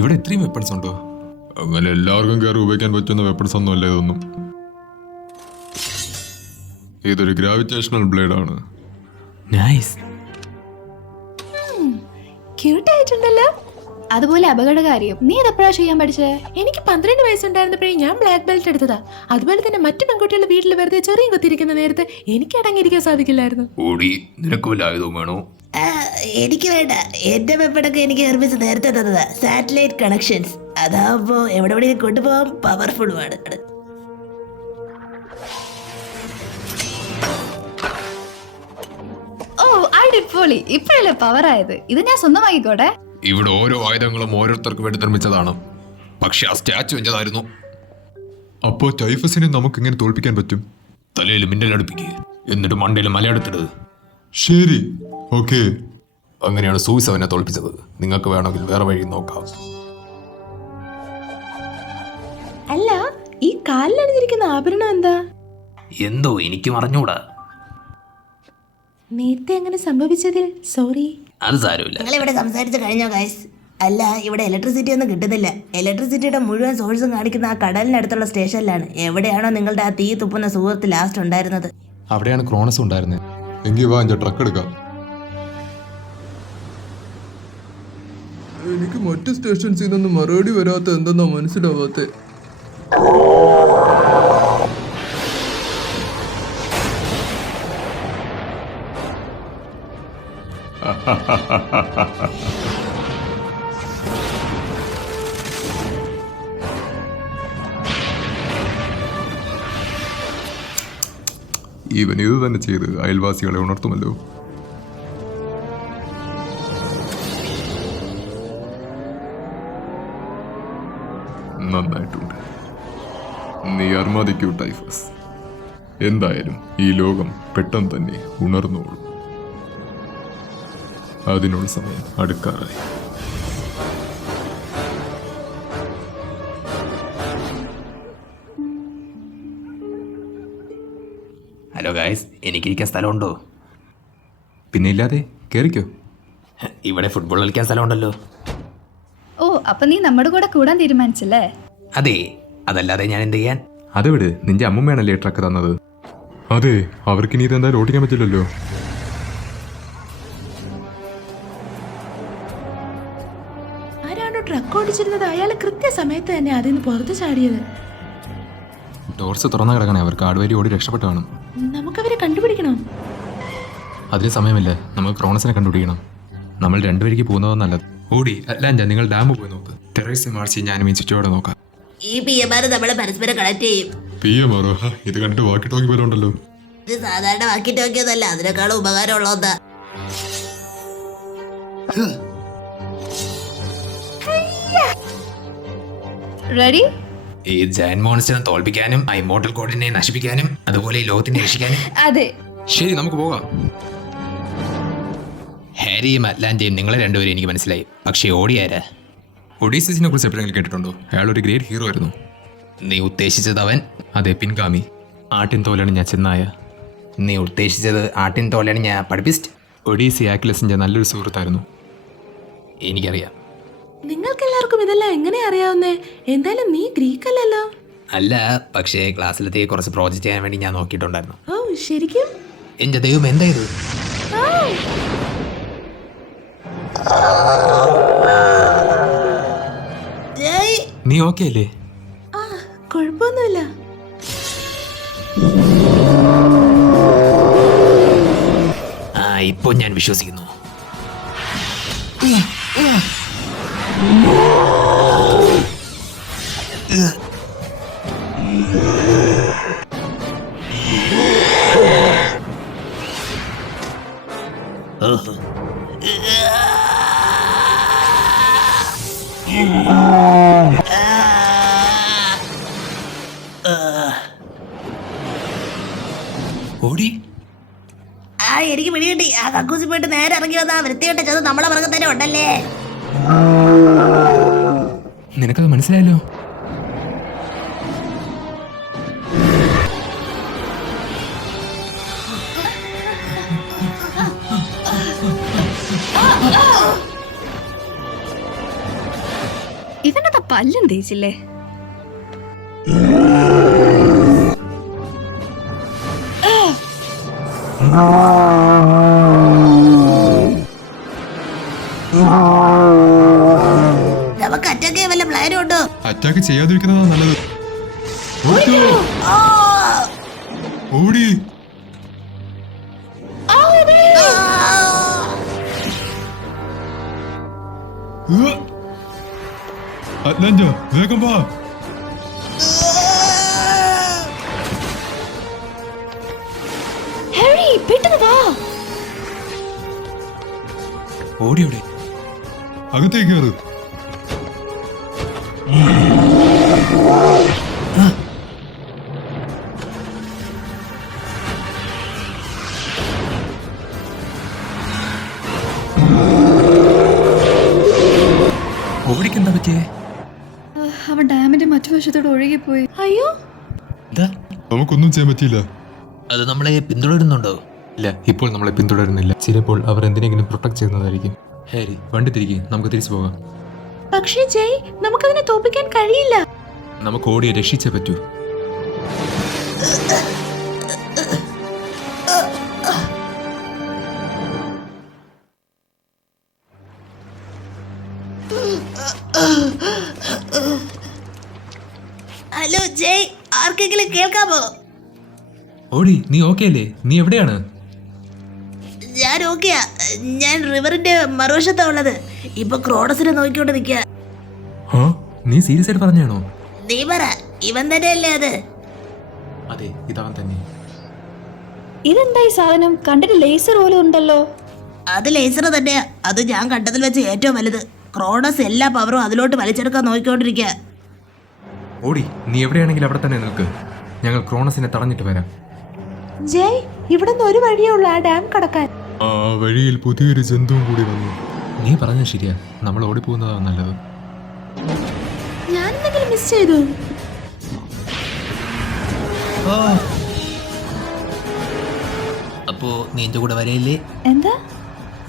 ഇവിടെ ഇത്രയും വെപ്പൺസ് ഉണ്ടോ? അങ്ങനെ എല്ലാവർക്കും കയറി ഉപയോഗിക്കാൻ പറ്റുന്ന വെപ്പൺസ് ഒന്നും അല്ല ഇതൊന്നും. ഇതൊരു ഗ്രാവിറ്റേഷണൽ ബ്ലേഡ് ആണ്. നൈസ്. ക്യൂട്ട് ആയിട്ടുണ്ടല്ലോ. അതുപോലെ അപകടകാരിയും. നീ ഇതെപ്പോഴാ ചെയ്യാൻ പഠിച്ചേ? എനിക്ക് 12 വയസ്സുണ്ടായിരുന്നപ്പോഴേ ഞാൻ ബ്ലാക്ക് ബെൽറ്റ് എടുത്തതാ. അതുപോലെ തന്നെ മറ്റു പെൺകുട്ടികളുടെ വീട്ടിൽ വെറുതെ ചെറിയ കുത്തിരിക്കുന്ന നേരത്തെ എനിക്ക് അടങ്ങിയിരിക്കാൻ സാധിക്കില്ലായിരുന്നു. എനിക്ക് വേണ്ട. എന്റെ വെപ്പണൊക്കെ എനിക്ക് നിർമ്മിച്ച് നേരത്തെ തന്നതാ. Satellite connections. അതാവുമ്പോ എവിടെ കൊണ്ടുപോകാൻ പവർഫുള്ളുമാണ്. ഓ അടിപൊളി. ഇപ്പോഴല്ലേ പവർ ആയത്. ഇത് ഞാൻ സ്വന്തമാക്കിക്കോട്ടെ. ഇവിടെ ഓരോ ആയുധങ്ങളും ഓരോരുത്തർക്ക് വേണ്ടി നിർമ്മിച്ചതാണ്. പക്ഷെ ആ സ്റ്റാച്ചു വെച്ചതായിരുന്നു. അപ്പോ ടൈഫസിനെ നമുക്ക് എങ്ങനെ തോൽപ്പിക്കാൻ പറ്റും? തലയിൽ മിന്നലടുപ്പിക്കുക, എന്നിട്ട് മണ്ടയിൽ മലയെടുത്തിട്. ശരി, ഓക്കെ. അങ്ങനെയാണ് സൂയിസ് അവനെ തോൽപ്പിച്ചത്. നിങ്ങൾക്ക് വേണമെങ്കിൽ വേറെ വഴി നോക്കാം. അല്ല, ഈ കാലിലണിഞ്ഞിരിക്കുന്ന ആഭരണം എന്താ? എന്തോ എനിക്കും അറിഞ്ഞൂടാ. നേരത്തെ അങ്ങനെ സംഭവിച്ചതിൽ സോറി. അത് സാരമില്ല. നിങ്ങൾ ഇവിടെ സംസാരിച്ച് കഴിഞ്ഞോ ഗൈസ്? അല്ല, ഇവിടെ ഇലക്ട്രിസിറ്റി ഒന്നും കിട്ടുന്നില്ല. ഇലക്ട്രിസിറ്റിയുടെ മുഴുവൻ സോഴ്സും കാണിക്കുന്ന ആ കടലിനടുത്തുള്ള സ്റ്റേഷനിലാണ്. എവിടെയാണോ നിങ്ങളുടെ ആ തീ തുപ്പുന്ന സുഹൃത്ത് ലാസ്റ്റ് ഉണ്ടായിരുന്നത്? അവിടെയാണ് ക്രോണസ് ഉണ്ടായിരുന്നത്. എങ്കിൽ വാ, ട്രക്ക് എടുക്കാം. എനിക്ക് മറ്റു സ്റ്റേഷൻസിൽ നിന്നൊന്നും മറുപടി വരാത്ത എന്തെന്നാ മനസ്സിലാവാത്തെ. ഈവൻ ഇത് തന്നെ ചെയ്ത് അയൽവാസികളെ ഉണർത്തുമല്ലോ. നന്നായിട്ടുണ്ട്. നീ അർമാദിക്കൂ ടൈഫസ്. എന്തായാലും ഈ ലോകം പെട്ടെന്ന് തന്നെ ഉണർന്നോളൂ. അതിനുള്ള സമയം അടുക്കാറായി. Hello guys, എനിക്കിരിക്കാൻ സ്ഥലമുണ്ടോ? പിന്നെ ഇല്ലാതെ കേറിക്കോ. ഇവിടെ ഫുട്ബോൾ കളിക്കാൻ സ്ഥലമുണ്ടല്ലോ. ഓ, അപ്പൊ നീ നമ്മുടെ കൂടെ കൂടാൻ തീരുമാനിച്ചല്ലേ? അതെ, അതല്ലാതെ ഞാൻ എന്ത് ചെയ്യാൻ? അത് വിട്, നിന്റെ അമ്മമ്മയാണല്ലേ ട്രക്ക് തന്നത്. അതെ, അവർക്ക് ഇനി ഇതെന്തായാലും ഓടിക്കാൻ പറ്റില്ലല്ലോ. ആരാണോ ട്രക്ക് ഓടിച്ചിരുന്നത് അയാൾ കൃത്യസമയത്ത് തന്നെ അതിൽ നിന്ന് പുറത്ത് ചാടിയത്. ഡോർസ് തുറന്നു കിടക്കണേ. അവർ കാടുവരി ഓടി രക്ഷപ്പെട്ടു കാണും. നമുക്കവരെ കണ്ടുപിടിക്കണം. അതിന് സമയമില്ല. നമുക്ക് ക്രോണസിനെ കണ്ടുപിടിക്കണം. നമ്മൾ രണ്ടുപേർക്ക് പോകുന്നത് നല്ലത്. ഓടി അല്ല, നിങ്ങൾ ഡാം പോയി നോക്ക്. ടെറേസ് മാർച്ച് ഞാനും ഈ ചുറ്റോടെ നോക്കാം. ഈ പിഎമാർ നമ്മളെ പരസ്പരം കണക്ട് ചെയ്യും. പിഎമാറോ? ഇത് കണ്ടിട്ട് വാക്കി ടോക്കി പോലെ ഉണ്ടല്ലോ. ഇത് സാധാരണ വാക്കി ടോക്കിയതല്ല, അതിനേക്കാളും ഉപകാരമുള്ളതാ. റെഡി? ഈ ജയന്റ് മോൺസ്റ്ററിനെ തോൽപ്പിക്കാനും ഐമോർട്ടൽ കോഡിനെ നശിപ്പിക്കാനും അതുപോലെ ഈ ലോകത്തിനെ രക്ഷിക്കാനും. അതെ, ശരി, നമുക്ക് പോകാം. ഹാരിയും അറ്റ്ലാന്റയും നിങ്ങളെ രണ്ടുപേരും എനിക്ക് മനസ്സിലായി. പക്ഷേ ഓടിയാരാ? ഒഡീസിസിനെ കുറിച്ച് എപ്പോഴെങ്കിലും കേട്ടിട്ടുണ്ടോ? അയാൾ ഒരു ഗ്രേറ്റ് ഹീറോ ആയിരുന്നു. നീ ഉദ്ദേശിച്ചത് അവൻ? അതെ, പിൻഗാമി. ആട്ടിൻ തോലാണ് ഞാൻ ചെന്നായ. നീ ഉദ്ദേശിച്ചത് ആട്ടിൻ തോലാണ് ഞാൻ പഠിപ്പിസ്റ്റ്? ഒഡീസി ആക്ലസിന്റെ നല്ലൊരു സുഹൃത്തായിരുന്നു. എനിക്കറിയാം. നിങ്ങൾക്കെല്ലാവർക്കും ഇതെല്ലാം എങ്ങനെ അറിയാവുന്നേ? എന്തായാലും നീ ഗ്രീക്ക് അല്ലല്ലോ. അല്ല, പക്ഷേ ക്ലാസ്സിലത്തെ കുറച്ച് പ്രോജക്റ്റ് ചെയ്യാൻ വേണ്ടി ഞാൻ നോക്കിയിട്ടുണ്ടായിരുന്നു. ഓ, ശരിക്കും? എൻ്റെ ദൈവം, എന്തായത്? നീ ഓക്കെ അല്ലേ? ആ, കുഴപ്പമൊന്നുമില്ല. ഇപ്പോൾ ഞാൻ വിശ്വസിക്കുന്നു. ഓടി. എനിക്ക് പിടികിട്ടി. ആ കക്കൂസി പോയിട്ട് നേരെ ഇറങ്ങി വന്നാ വൃത്തിയോട്ട് ചെന്ന് നമ്മളെ പുറകെ തന്നെ ഉണ്ടല്ലേ. നിനക്കത് മനസ്സിലായല്ലോ. ഇവനതാ പല്ലും തേച്ചില്ലേ? നമുക്ക് അറ്റാക്ക് വല്ല പ്ലാനും ഉണ്ടോ? അറ്റാക്ക് ചെയ്യാതിരിക്കുന്നതാണ് നല്ലത്. ഓടിക്കോ. ഓടി. അറ്റ്ലാന്റ വേഗം വാ. ഹാരി പെട്ടെന്ന് വാ. ഓടി ഓടി. അകത്തേക്ക് കയറ്. ഓടിക്കെന്താ പറ്റിയേ? അവൻ ഡാമിന്റെ മറ്റു വശത്തോട് ഒഴുകിപ്പോയി. അയ്യോ, എന്താ? നമുക്കൊന്നും ചെയ്യാൻ പറ്റിയില്ല. അത് നമ്മളെ പിന്തുടരുന്നുണ്ടോ? ഇല്ല, ഇപ്പോൾ നമ്മളെ പിന്തുടരുന്നില്ല. ചിലപ്പോൾ അവർ എന്തിനെങ്കിലും പ്രൊട്ടക്ട് ചെയ്യുന്നതായിരിക്കും. ഹാരി, വണ്ടി തിരികെ, നമുക്ക് തിരിച്ചു പോകാം. പക്ഷേ ജയ്, നമുക്കതിനെ തോൽപ്പിക്കാൻ കഴിയില്ല. നമുക്ക് ഓടിയെ രക്ഷിച്ചേ പറ്റൂ. ഹലോ ജയ്, ആർക്കെങ്കിലും കേൾക്കാമോ? ഓടി, നീ ഓക്കെ അല്ലേ? നീ എവിടെയാണ്? ഞാൻ ഓക്കെയാ. ഞാൻ റിവറിന്റെ മറുവശത്താ ഉള്ളത്. ഇപ്പൊ ക്രോണസിനെ നോക്കിക്കൊണ്ട് നിൽക്കുക. നീ സീരിയസ് ആയിട്ട് പറഞ്ഞാണോ? നീ പറ, ഇവൻ തന്നെയല്ലേ അത്? അതെ, ഇതവൻ തന്നെ. ഇതെന്താ ഈ സാധനം? കണ്ടിട്ട് ലേസർ പോലെ ഉണ്ടല്ലോ. അത് ലേസർ തന്നെയാ. അത് ഞാൻ കണ്ടതിൽ വെച്ച് ഏറ്റവും വലുത്. ക്രോണസ് എല്ലാ പവറും അതിലോട്ട് വലിച്ചെടുക്കാൻ നോക്കിക്കൊണ്ടിരിക്കുക. ഓടി, നീ എവിടെയാണെങ്കിൽ അവിടെ തന്നെ നിൽക്ക്. ഞങ്ങൾ ക്രോണസിനെ തടഞ്ഞിട്ട് വരാം. ജയ്, ഇവിടെ നിന്ന് ഒരു വഴിയേ ഉള്ളൂ ആ ഡാം കടക്കാൻ. ആ വഴിയിൽ പുതിയൊരു ജന്തുവും കൂടി വന്നു. നീ പറഞ്ഞത് ശരിയാ, നമ്മൾ ഓടിപ്പോകുന്നതാണ് നല്ലത്. ഞാൻ എന്തെങ്കിലും മിസ് ചെയ്തു? അപ്പോ നീ എന്റെ കൂടെ വരയില്ലേ? എന്താ?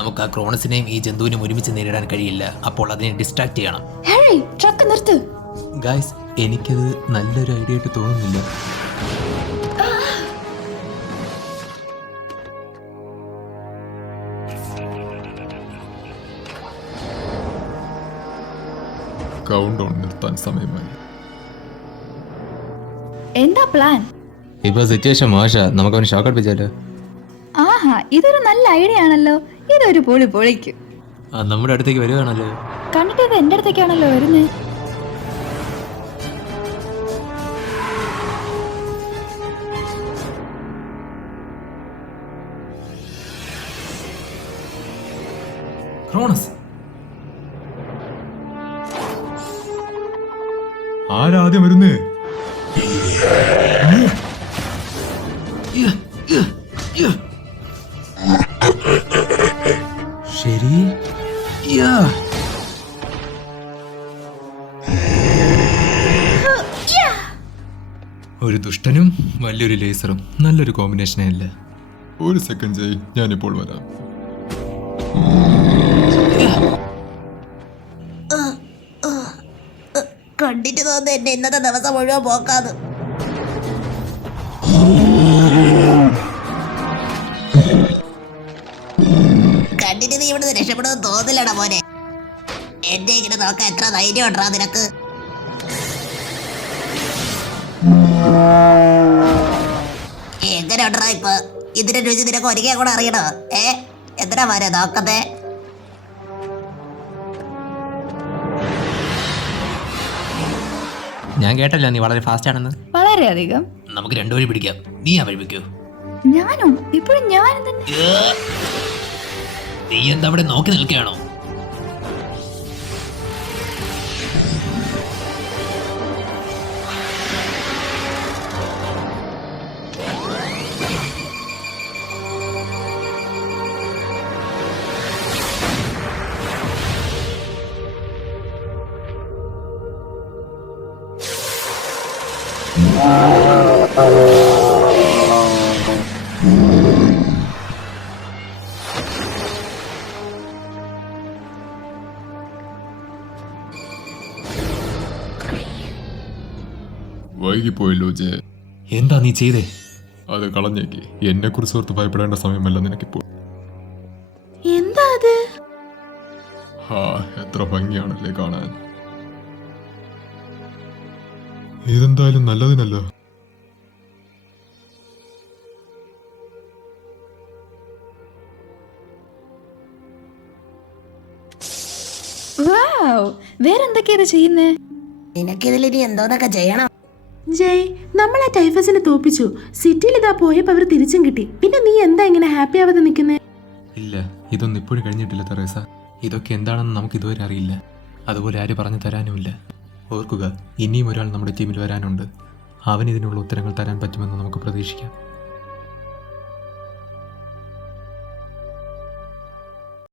നമുക്ക് ആ ക്രോണസിനെയും ഈ ജന്തുവിനും ഒരുമിച്ച് നേരിടാൻ കഴിയില്ല. അപ്പോൾ അതിനെ ഡിസ്ട്രാക്ട് ചെയ്യണം. ഹാരി, ട്രക്ക് നിർത്ത്. ഗായ്സ്, എനിക്കത് നല്ലൊരു ഐഡിയ ആയിട്ട് തോന്നുന്നില്ല. കൗണ്ട് ഡൗൺ നിർത്താൻ സമയമായി. എന്താ പ്ലാൻ? ഇപ്പൊ സിറ്റുവേഷൻ മോശ, നമുക്ക് അവന് ഷോക്ക് അടുപ്പിച്ചാലോ? ആഹാ, ഇതൊരു നല്ല ഐഡിയ ആണല്ലോ. ഇതൊരു പൊളി പൊളിക്കും. നമ്മുടെ അടുത്തേക്ക് വരുവാണല്ലോ. കണ്ടിട്ട് ഇത് എന്റെ അടുത്തേക്കാണല്ലോ വരുന്നത്. ക്രോണസ്, ആരാദ്യം വരുന്നേ? ശരി. ഒരു ദുഷ്ടനും വലിയൊരു ലേസറും നല്ലൊരു കോമ്പിനേഷനേ അല്ല. ഒരു സെക്കൻഡ് ജയ്, ഞാനിപ്പോൾ വരാം. കണ്ടിട്ട് തോന്നുന്നു എന്നെ ഇന്നത്തെ ദിവസം മുഴുവൻ പോക്കാന്ന്. കണ്ടിട്ട് നീ ഇവിടുന്ന് രക്ഷപ്പെടുമെന്ന് തോന്നില്ലടാ മോനെ. എന്നെ ഇങ്ങനെ നോക്കാൻ എത്ര ധൈര്യം ഉണ്ടാ നിനക്ക്? എങ്ങനെ ഉണ്ടാ ഇപ്പൊ? ഇതിന്റെ രുചി നിനക്ക് ഒരിക്കൽ കൂടെ അറിയണോ? എന്തിനാ മോനെ നോക്കത്തെ? ഞാൻ കേട്ടല്ലോ നീ വളരെ ഫാസ്റ്റ് ആണെന്ന്. വളരെയധികം. നമുക്ക് രണ്ടുപേരും പിടിക്കാം. നീ ആ വഴി വെക്കൂ. ഞാനോ? ഇപ്പോഴും ഞാൻ തന്നെ. നീ എന്താ അവിടെ നോക്കി നിൽക്കുകയാണോ? വൈകിപ്പോയല്ലോ ജെ. എന്താ നീ ചെയ്തേ? അത് കളഞ്ഞേക്ക്. എന്നെ കുറിച്ച് ഓർത്ത് ഭയപ്പെടേണ്ട സമയമല്ല നിനക്കിപ്പോൾ. എന്താ അത്? എത്ര ഭംഗിയാണല്ലേ കാണാൻ. ഇതെന്തായാലും നല്ലതിനല്ലോ. വാവ്, വേറെന്തൊക്കെയാ ഇത് ചെയ്യുന്നേ? നിനക്കിതിൽ ഇനി എന്തോന്നൊക്കെ ചെയ്യണം. ജയ്, നമ്മളെ ടൈഫസിനെ തോപ്പിച്ചു. സിറ്റിയിൽ ഇതാ പോയപ്പോ അവർ തിരിച്ചും കിട്ടി. പിന്നെ നീ എന്താ ഇങ്ങനെ ഹാപ്പി ആവാതെ നിൽക്കുന്നേ? ഇല്ല, ഇതൊന്നും ഇപ്പോഴും കഴിഞ്ഞിട്ടില്ല തെരേസ. ഇതൊക്കെ എന്താണെന്ന് നമുക്ക് ഇതുവരെ അറിയില്ല. അതുപോലെ ആര് പറഞ്ഞു തരാനുമില്ല. ഓർക്കുക, ഇനിയും ഒരാൾ നമ്മുടെ ടീമിൽ വരാനുണ്ട്. അവൻ ഇതിനുള്ള ഉത്തരങ്ങൾ തരാൻ പറ്റുമെന്ന് നമുക്ക് പ്രതീക്ഷിക്കാം.